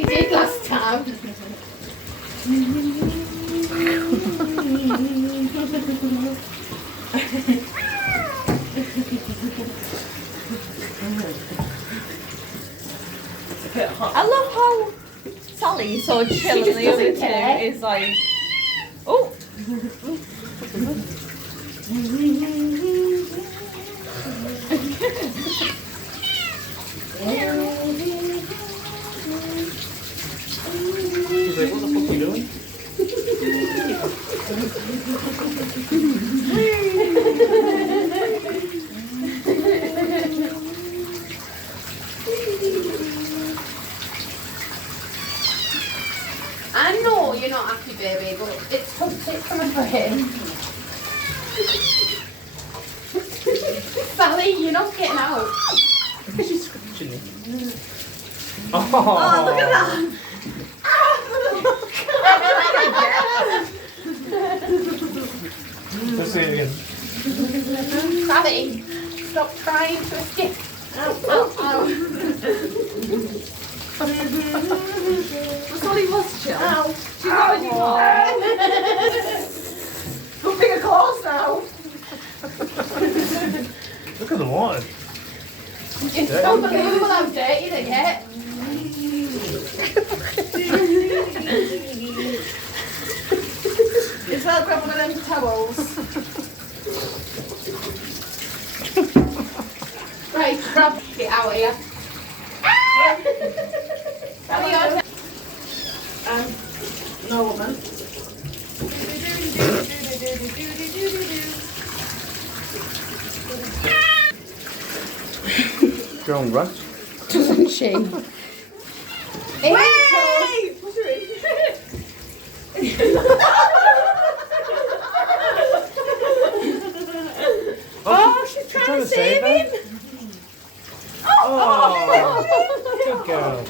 You did last time. I love how Sally's so chill and the other two is like, oh. He's like, what the fuck are you doing? I know you're not happy, baby, but it's tough to coming for him. Sally, you're not getting out. She's scratching it. Oh, look at that. Let's see it again. Sally, stop trying to escape. Ow, ow, ow. Sally was chill. Ow. She's not anymore. Don't pick her claws now. Look at the water. It's unbelievable how dirty they get. Is that grab one of them towels? Right, grab it out here. Sally, your No woman. Your own right. doesn't she? Wait! Oh, she's trying to save him. Oh, good girl.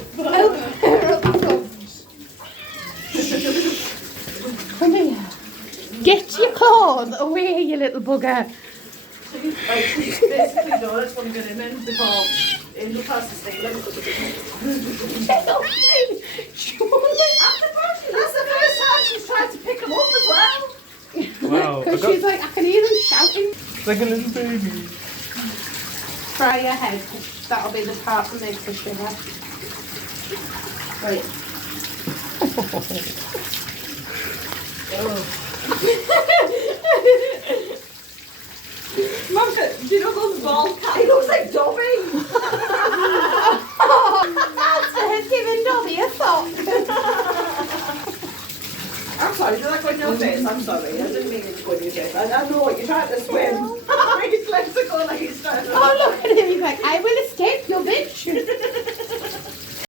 Come here. Get your claws away, you little bugger. Right, she's basically done. I just want to get in and before Angel passes the stealing. That's the first time she's tried to pick him up as well. Wow. Because she's like, I can hear them shouting. Like a little baby. Try your head, 'cause that'll be the part that makes the shiver. Right. Mum, do you know those bald cats? He looks like Dobby. That's giving Dobby a sock. I'm sorry, did that go in your face? I'm sorry, I didn't mean it to go in your face. I know what you're trying to swim. His legs are going like he's trying to. Oh, look at him. He's like, I will escape, you bitch.